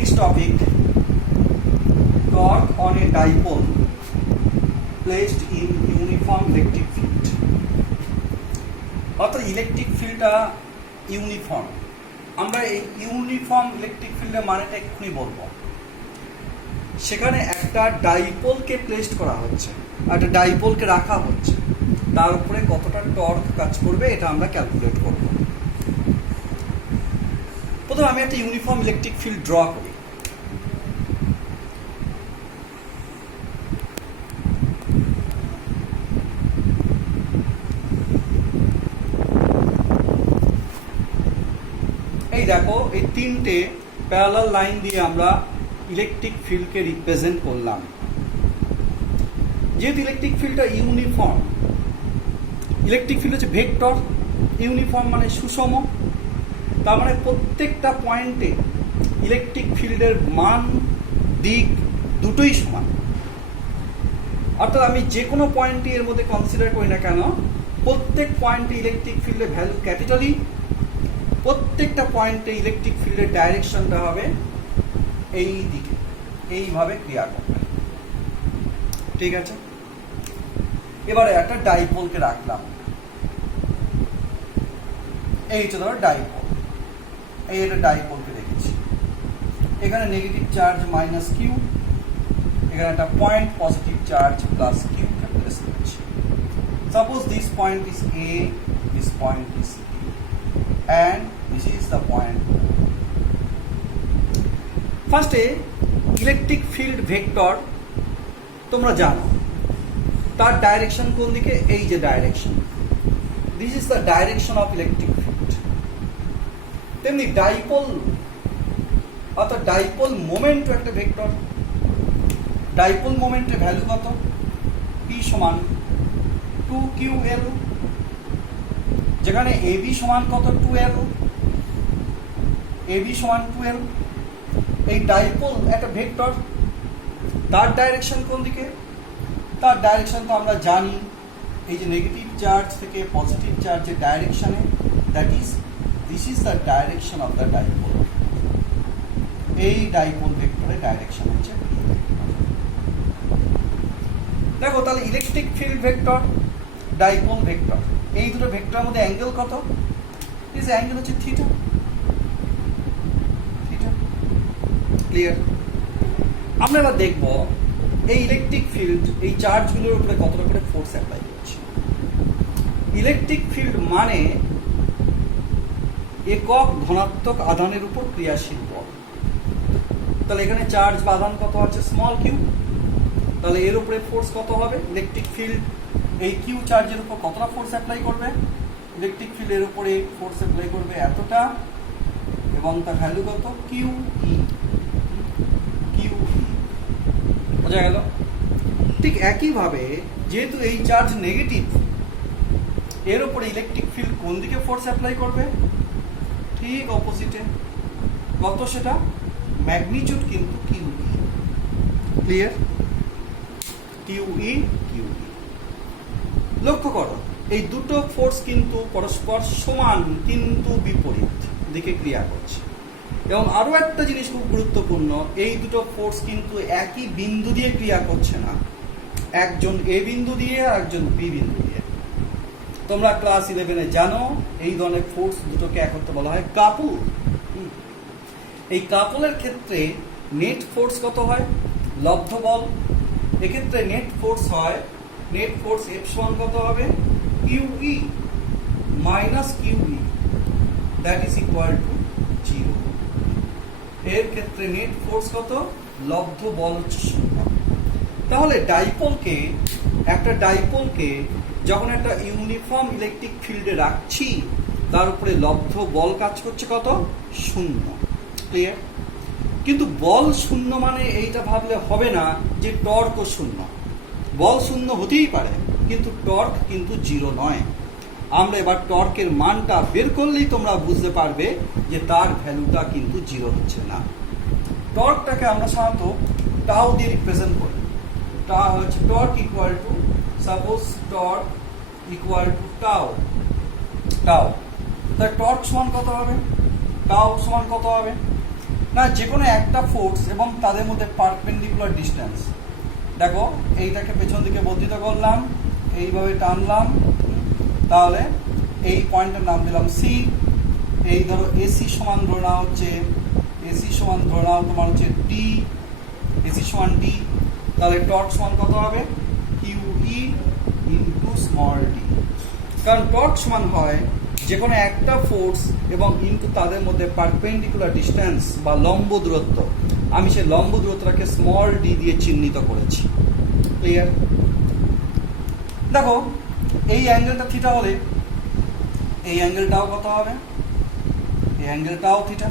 Next topic, torque on a dipole placed in uniform electric field. অর্থাৎ electric ফিল্ডটা uniform. আমরা এই uniform electric ফিল্ডের মানেটা এক্ষুনি বলবো। সেখানে একটা ডাইপোলকে প্লেসড করা হচ্ছে, একটা ডাইপোলকে রাখা হচ্ছে, তার উপরে কতটা টর্ক কাজ করবে এটা আমরা ক্যালকুলেট করব। প্রথমে আমি একটা ইউনিফর্ম ইলেকট্রিক ফিল্ড ড্র করি। এই দেখো, এই তিনটে প্যারালাল লাইন দিয়ে আমরা ইলেকট্রিক ফিল্ডকে রিপ্রেজেন্ট করলাম। যেহেতু ইলেকট্রিক ফিল্ডটা ইউনিফর্ম, ইলেকট্রিক ফিল্ড হচ্ছে ভেক্টর, ইউনিফর্ম মানে সুষম, তার মানে প্রত্যেকটা পয়েন্টে ইলেকট্রিক ফিল্ডের মান দিক দুটোই সমান। অর্থাৎ আমি যে কোনো পয়েন্টই এর মধ্যে কনসিডার করি না কেন, প্রত্যেক পয়েন্টে ইলেকট্রিক ফিল্ডের ভ্যালু ক্যাপিটালি, প্রত্যেকটা পয়েন্টে ইলেকট্রিক ফিল্ডের ডাইরেকশনটা হবে এই দিকে, এইভাবে ক্রিয়া করবে। ঠিক আছে, এবারে একটা ডাইপোলকে রাখলাম। এই হচ্ছে ধরো ডাইপোল, এই একটা ডাইপোলকে রেখেছি। এখানে নেগেটিভ চার্জ মাইনাস কিউ, এখানে একটা point positive charge plus Q place করেছি। Suppose this point is A, this point is B, and this is the point. ফার্স্টে ইলেকট্রিক ফিল্ড ভেক্টর তোমরা জানো, তার ডাইরেকশন কোন দিকে? এই যে direction, this is the direction of electric field. তেমনি ডাইপোল অর্থাৎ ডাইপোল মোমেন্ট একটা ভেক্টর। ডাইপোল মোমেন্টের ভ্যালু কত? পি সমান 2ql, যেখানে এবি সমান কত? 2l, এবি সমান 2l। এই ডাইপোল একটা ভেক্টর, তার ডাইরেকশন কোন দিকে? তার ডাইরেকশন তো আমরা জানি, এই যে নেগেটিভ চার্জ থেকে পজিটিভ চার্জের ডাইরেকশনে, this is the direction of the dipole. এই ডাইপোল ভেক্টরের ডাইরেকশন হচ্ছে। দেখো তাহলে electric field vector, dipole vector, এই দুটো ভেক্টরের মধ্যে অ্যাঙ্গেল কত? এই যে অ্যাঙ্গেল হচ্ছে থিটা। Theta clear? আমরা এবার দেখব এই ইলেকট্রিক ফিল্ড এই চার্জগুলোর উপরে কতটা করে ফোর্স অ্যাপ্লাই করছে। ইলেকট্রিক ফিল্ড মানে একক ধনাত্মক আধানের উপর ক্রিয়াশীল বল। তাহলে এখানে চার্জ বা আধান কত আছে? Small q. তাহলে এর উপরে ফোর্স কত হবে? ইলেকট্রিক ফিল্ড এই কিউ চার্জের উপর কতটা ফোর্স অ্যাপ্লাই করবে? ইলেকট্রিক ফিল্ডের উপরে ফোর্স অ্যাপ্লাই করবে এতটা, এবং তার ভ্যালু কত? Q e. কিউ ই বোঝা গেল? ঠিক একইভাবে যেহেতু এই চার্জ নেগেটিভ, এর উপরে ইলেকট্রিক ফিল্ড কোন দিকে ফোর্স অ্যাপ্লাই করবে? ঠিক অপোজিটে। কত সেটা? ম্যাগনিটিউড কিন্তু q e. Clear? Q e, q e. লক্ষ্য করো এই দুটো ফোর্স কিন্তু পরস্পর সমান কিন্তু বিপরীত দিকে ক্রিয়া করছে। এবং আরো একটা জিনিস খুব গুরুত্বপূর্ণ, এই দুটো ফোর্স কিন্তু একই বিন্দু দিয়ে ক্রিয়া করছে না, একজন এ বিন্দু দিয়ে আর একজন বি বিন্দু দিয়ে। তোমরা ক্লাস 11-এ জানো এই ধরনের ফোর্স দুটোকে একত্রে বলা হয় কাপল। এই কাপলের ক্ষেত্রে নেট ফোর্স কত হয়? লব্ধ বল। এক্ষেত্রে নেট ফোর্স হয়, নেট ফোর্স এফ সমান কত হবে? Kiwi minus kiwi, that is equal to 0। এর ক্ষেত্রে নেট ফোর্স কত? লব্ধ বল হচ্ছে 0। তাহলে একটা ডাইপোলকে যখন একটা ইউনিফর্ম ইলেকট্রিক ফিল্ডে রাখছি, তার উপরে লব্ধ বল কাজ করছে কত? 0। ক্লিয়ার? কিন্তু বল 0 মানে এইটা ভাবলে হবে না যে টর্কও 0। বল 0 হতেই পারে, কিন্তু টর্ক কিন্তু 0 নয়। আমরা এবার টর্কের মানটা বের করলেই তোমরা বুঝতে পারবে যে তার ভ্যালুটা কিন্তু 0 হচ্ছে না। টর্কটাকে আমরা সাধারণত টাউ দিয়ে রিপ্রেজেন্ট করি। Torque equal to, suppose torque equal to tau. তাহলে টর্ক সমান কত হবে? টাউ সমান কত হবে? না যে কোনো একটা ফোর্স এবং তাদের মধ্যে পারপেন্ডিকুলার ডিস্টেন্স। দেখো এইটাকে পেছন দিকে বর্ধিত করলাম, এইভাবে টানলাম, তাহলে এই পয়েন্টের নাম দিলাম সি। এই ধরো এসি সমান ধরে নেওয়া হচ্ছে, এসি সমান ধরে নেওয়া তোমার হচ্ছে ডি, এসি সমান ডি। তাহলে টর্ক সমান কত হবে? Q e into small d. কারণ টর্ক সমান হয় যে কোনো একটা ফোর্স এবং ইন্টু তাদের মধ্যে পারপেন্ডিকুলার ডিস্টেন্স বা লম্ব দূরত্ব। আমি সেই লম্ব দূরত্বটাকে স্মল ডি দিয়ে চিহ্নিত করেছি। ক্লিয়ার? দেখো এই অ্যাঙ্গেলটা থিটা হলে এই অ্যাঙ্গেলটাও কত হবে? এই অ্যাঙ্গেলটাও থিটা।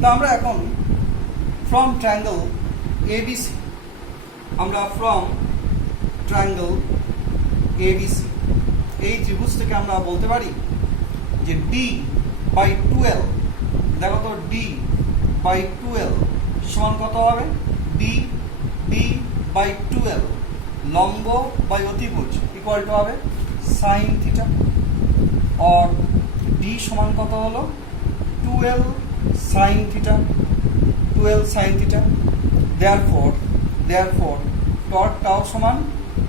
তা আমরা এখন ফ্রম ট্রায়াঙ্গেল এবিসি, আমরা ফ্রম ট্রায়াঙ্গেল এবিসি এই ত্রিভুজ থেকে আমরা বলতে পারি যে ডি বাই 12, দেখো তো ডি বাই 12 সমান কত হবে? ডি ডি বাই 12 লম্ব বাই অতিভুজ ইকুয়াল টু হবে সাইন থিটা। और ডি সমান কত হলো? 12 sine theta, 12 sine theta. Therefore টর্কটাও সমান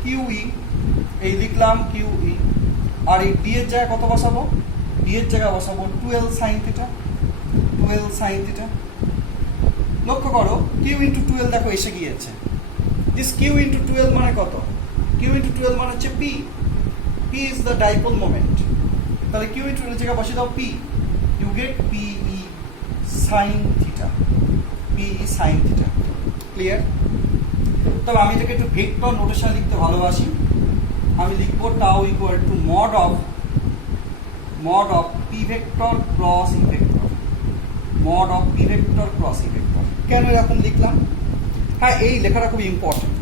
কিউই, এই লিখলাম কিউই। আর এই ডি এর জায়গায় কত বসাবো? ডি এর জায়গায় বসাবো 12 সাইন থিটা, 12 সাইন থিটা। লক্ষ্য করো কিউ ইন্টু 12 দেখো এসে গিয়েছে। দিস কিউ ইন্টু 12 মানে কত? কিউ ইন্টু 12 মানে হচ্ছে p. P is the dipole moment. তাহলে কিউ ইন্টু 12 জায়গায় বসিয়ে দাও p, you get p e sine theta, p e sine theta. Clear? তবে আমি এটাকে একটু ভেক্টর নোটেশন লিখতে ভালোবাসি। আমি লিখবো tau equal to mod of P vector cross E vector, mod of P vector cross E vector. কেন এরকম লিখলাম? হ্যাঁ, এই লেখাটা খুব ইম্পর্টেন্ট।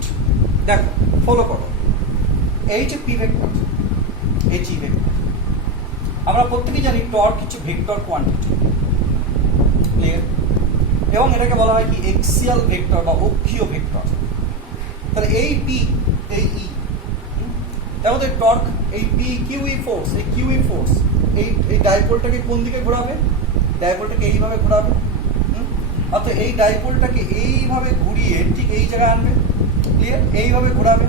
দেখো ফলো করো, এই যে পি ভেক্টর, এই জি ভেক্টর, আমরা প্রত্যেকেই জানি টর্ক কিছু ভেক্টর কোয়ান্টিটি। ক্লিয়ার? এবং এটাকে বলা হয় কি এক্সিয়াল ভেক্টর বা অক্ষীয় ভেক্টর। তাহলে এই পি, এই ই, আমাদের টর্ক, এই পি কিউই ফোর্স, এই কিউই ফোর্স এই ডাইপোলটাকে কোন দিকে ঘোরাবে? ডাইপোলটাকে এইভাবে ঘোরাবে। অর্থাৎ এই ডাইপোলটাকে এইভাবে ঘুরিয়ে ঠিক এই জায়গায় আনবে। ক্লিয়ার? এইভাবে ঘোরাবে।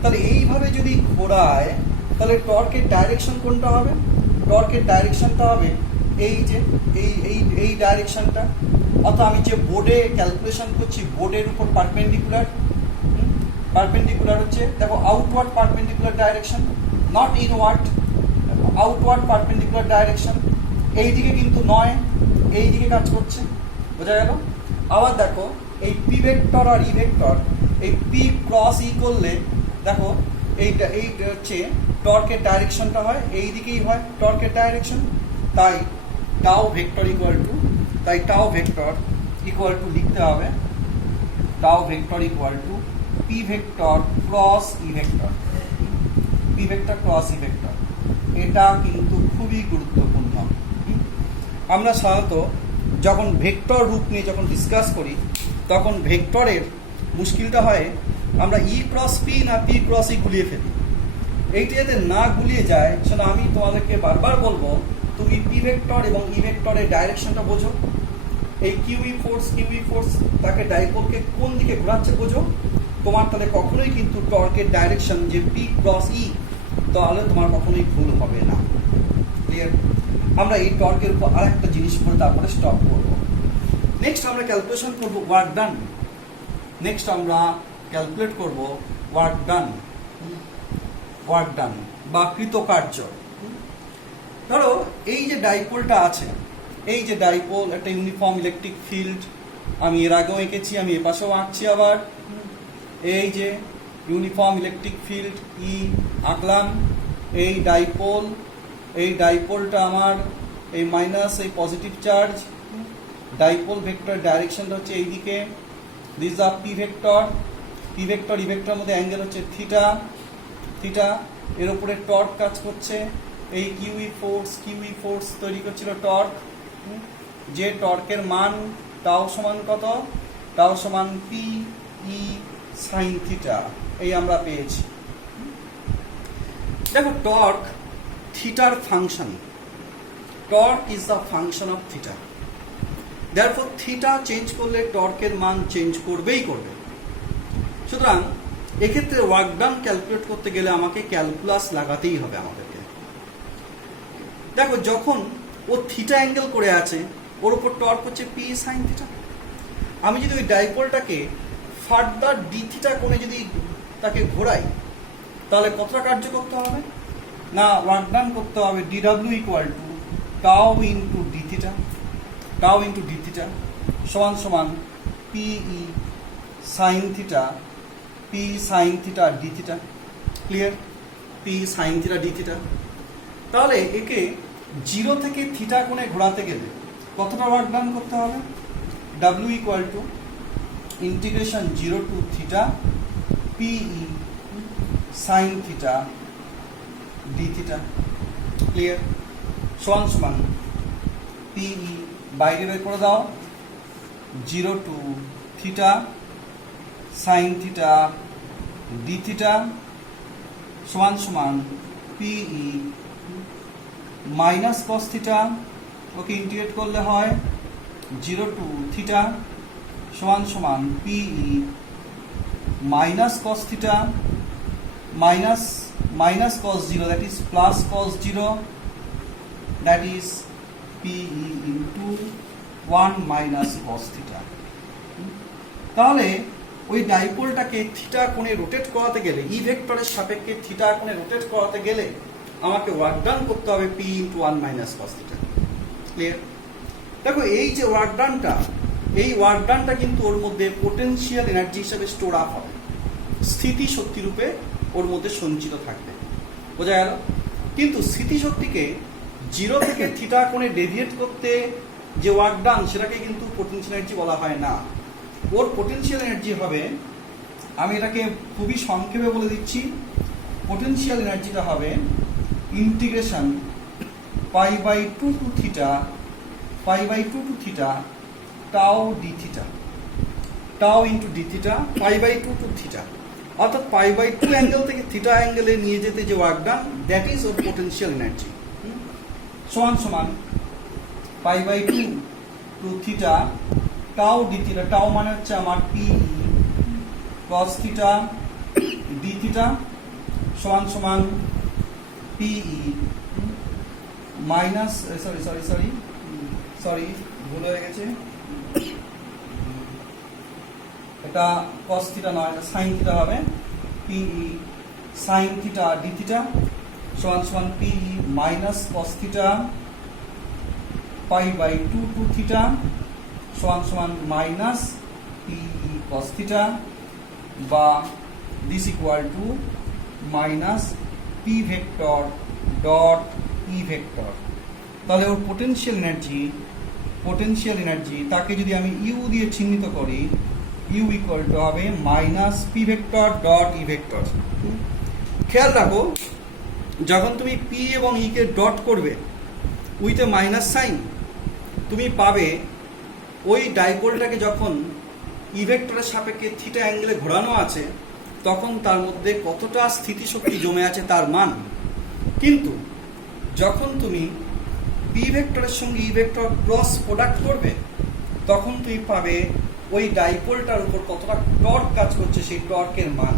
তাহলে এইভাবে যদি ঘোরায় তাহলে টর্কের ডাইরেকশন কোনটা হবে? টর্কের ডাইরেকশনটা হবে এই যে এই ডাইরেকশনটা। অর্থাৎ আমি যে বোর্ডে ক্যালকুলেশন করছি, বোর্ডের উপর পারপেন্ডিকুলার হচ্ছে, দেখো outward perpendicular direction, not inward, outward perpendicular direction. এই দিকে কিন্তু নয়, এই দিকে কাজ করছে। বোঝা গেল? আবার দেখো এই পি ভেক্টর আর ই ভেক্টর, এই পি ক্রস ই করলে দেখো এইটা হচ্ছে টর্কের ডাইরেকশনটা হয় এই দিকেই হয় টর্কের ডাইরেকশন। তাই টাও ভেক্টর ইকুয়াল টু লিখতে হবে টাও vector equal to P vector cross E vector, P vector cross E vector. এটা কিন্তু খুবই গুরুত্বপূর্ণ। আমরা সাধারণত যখন ভেক্টর রূপ নিয়ে যখন ডিসকাস করি তখন ভেক্টরের মুশকিলটা হয় আমরা ই ক্রস পি না পি ক্রস ই গুলিয়ে ফেলি। এইটা যাতে না গুলিয়ে যায় সেটা আমি তোমাদেরকে বারবার বলবো, তুমি পি ভেক্টর এবং ই ভেক্টরের ডাইরেকশনটা বোঝো। এই কিউই ফোর্স তাকে ডাইপোলকে কোন দিকে ঘোরাচ্ছে বোঝো। তোমার তাহলে কখনোই কিন্তু টর্কের ডাইরেকশন যে পি ক্রস ই, তাহলে তোমার কখনোই ভুল হবে না। ক্লিয়ার? আমরা এই টর্কের উপর আরেকটা জিনিস করে তারপরে স্টপ করবো। নেক্সট আমরা ক্যালকুলেশন করবো ওয়ার্ক ডান। নেক্সট আমরা ক্যালকুলেট করব ওয়ার্ক ডান বা কৃতকার্য। ধরো এই যে ডাইপোলটা আছে, এই যে ডাইপোল একটা ইউনিফর্ম ইলেকট্রিক ফিল্ড, আমি এর আগেও এঁকেছি, আমি এ পাশেও আঁকছি আবার। এই যে ইউনিফর্ম ইলেকট্রিক ফিল্ড ই আঁকলাম। এই ডাইপোলটা আমার এই মাইনাস এই পজিটিভ চার্জ, ডাইপোল ভেক্টর ডাইরেকশনটা হচ্ছে এইদিকে। This a P vector, E vector মধ্যে অ্যাঙ্গেল হচ্ছে থিটা। এর উপরে টর্ক কাজ করছে, এই কিউই ফোর্স তৈরি করছিল টর্ক। যে টর্কের মান টাও সমান কত? টাও সমান পি ই সাইন থিটা, এই আমরা পেয়েছি। দেখো টর্ক থিটার function, torque is the function of theta. Therefore theta change করলে টর্কের মান চেঞ্জ করবেই করবে। সুতরাং এক্ষেত্রে ওয়ার্ক ডান ক্যালকুলেট করতে গেলে আমাকে ক্যালকুলাস লাগাতেই হবে আমাদেরকে। দেখো যখন ও থিটা অ্যাঙ্গেল করে আছে, ওর উপর টর্ক হচ্ছে পি সাইন থিটা। আমি যদি ওই ডাইপোলটাকে ফার্দার ডি থিটা কোণে যদি তাকে ঘোরাই, তাহলে কতটা কার্য করতে হবে না, ওয়ার্ক ডান করতে হবে D W equal to tau into D theta, tau into D theta সমান সমান P E sine theta, P sine theta D theta. Clear? P sine theta D theta. তাহলে একে 0 থেকে থিটা কোণে ঘোরাতে গেলে কতটা ওয়ার্ক ডান করতে হবে, W equal to integration 0 to theta P E sine theta D theta. Clear? সমান সমান পিই বাইরে বের করে দাও, 0 to theta sine theta D theta সমান সমান P E minus cos theta, okay integrate করলে হয় 0 টু থিটা সমান সমান P E minus cos theta minus minus cos 0 that is plus cos 0 that is P E into 1 minus cos theta. তাহলে ওই ডাইপোলটাকে theta কোণে rotate করাতে গেলে, ই ভেক্টরের সাপেক্ষে থিটা কোণে রোটেট করাতে গেলে আমাকে ওয়ার্ক ডান করতে হবে P into 1 minus cos theta. Clear? দেখো এই যে ওয়ার্ক ডানটা, এই ওয়ার্ক ডানটা কিন্তু ওর মধ্যে পোটেনশিয়াল এনার্জি হিসাবে স্টোর আপ হবে, স্থিতিশক্তি রূপে ওর মধ্যে সঞ্চিত থাকবে। বোঝা গেল? কিন্তু স্থিতিশক্তিকে 0 থেকে থিটা কোণে ডেভিয়েট করতে যে ওয়ার্ক ডান, সেটাকে কিন্তু পোটেনশিয়াল এনার্জি বলা হয় না। ওর পোটেনশিয়াল এনার্জি হবে, আমি এটাকে খুবই সংক্ষেপে বলে দিচ্ছি, পোটেনশিয়াল এনার্জিটা হবে integration π/2 to theta, π/2 to theta tau D theta, tau into D theta π/2 to theta, অর্থাৎ π/2 অ্যাঙ্গেল থেকে থিটা অ্যাঙ্গেলে নিয়ে যেতে যে ওয়ার্ক ডান, দ্যাট ইজ ওর পোটেনশিয়াল এনার্জি। সমান সমান π/2 to theta tau D theta, tau মানে হচ্ছে আমার P cos theta D theta সমান সমান পিই মাইনাস সরি ভুল হয়ে গেছে, এটা কস থিটা নয়, এটা সাইন থিটা হবে, P E sine theta D theta সমান সমান P E minus cos theta π/2 to theta সমান সমান মাইনাস পিই কস থিটা, বা this equal to minus P vector dot E vector. তাহলে ওর পোটেনশিয়াল এনার্জি তাকে যদি আমি ইউ দিয়ে চিহ্নিত করি, ইউ ইকুয়াল টু হবে minus P vector dot E vector. খেয়াল রাখো, যখন তুমি পি এবং ই কে ডট করবে উইথ এ মাইনাস সাইন, তুমি পাবে ওই ডাইপোলটাকে যখন ই ভেক্টরের সাপেক্ষে থিটা অ্যাঙ্গেলে ঘোরানো আছে, তখন তার মধ্যে কতটা স্থিতিশক্তি জমে আছে তার মান। কিন্তু যখন তুমি পি ভেক্টরের সঙ্গে ই ভেক্টর ক্রস প্রোডাক্ট করবে, তখন তুমি পাবে ওই ডাইপোলটার উপর কতটা টর্ক কাজ করছে, সেই টর্কের মান।